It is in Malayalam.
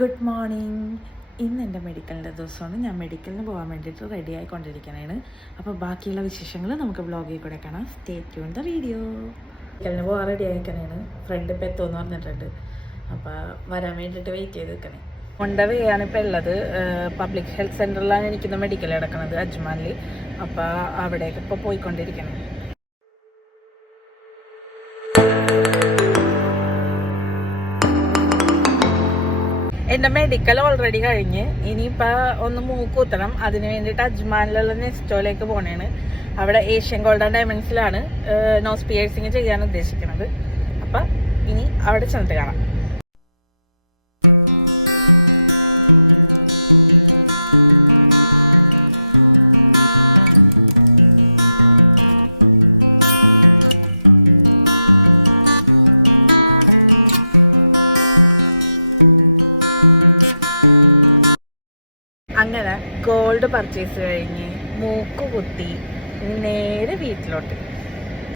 Good morning. ഇന്ന് എൻ്റെ മെഡിക്കലിൻ്റെ ദിവസമാണ്. ഞാൻ മെഡിക്കലിന് പോകാൻ വേണ്ടിയിട്ട് റെഡി ആയിക്കൊണ്ടിരിക്കണേണ്. അപ്പോൾ ബാക്കിയുള്ള വിശേഷങ്ങൾ നമുക്ക് വ്ളോഗിൽ കൂടെ കാണാം. Stay tune the video. മെഡിക്കലിന് പോകാൻ റെഡി ആയിക്കണേണ്. ഫ്രണ്ട് ഇപ്പോൾ എത്തുമെന്ന് പറഞ്ഞിട്ടുണ്ട്. അപ്പോൾ വരാൻ വേണ്ടിയിട്ട് വെയിറ്റ് ചെയ്ത് നിൽക്കണേ. വേ ആണ് ഇപ്പോൾ ഉള്ളത്. പബ്ലിക് ഹെൽത്ത് സെൻ്ററിലാണ് എനിക്കിന്ന് മെഡിക്കൽ കിടക്കുന്നത്, അജ്മാനിൽ. അപ്പോൾ അവിടേക്ക് ഇപ്പോൾ പോയിക്കൊണ്ടിരിക്കണേ. എൻ്റെ മെഡിക്കൽ ഓൾറെഡി കഴിഞ്ഞ് ഇനിയിപ്പോൾ ഒന്ന് മൂക്കുത്തണം. അതിന് വേണ്ടിയിട്ട് അജ്മാനിലുള്ള നെസ്റ്റോയിലേക്ക് പോകണേണ്. അവിടെ ഏഷ്യൻ ഗോൾഡ് ആൻഡ് ഡയമണ്ട്സിലാണ് നോസ് പിയേഴ്സിങ് ചെയ്യാൻ ഉദ്ദേശിക്കുന്നത്. അപ്പം ഇനി അവിടെ ചെന്നിട്ട് കാണാം. അങ്ങനെ ഗോൾഡ് പർച്ചേസ് കഴിഞ്ഞ് മൂക്ക് കുത്തി നേരെ വീട്ടിലോട്ട്.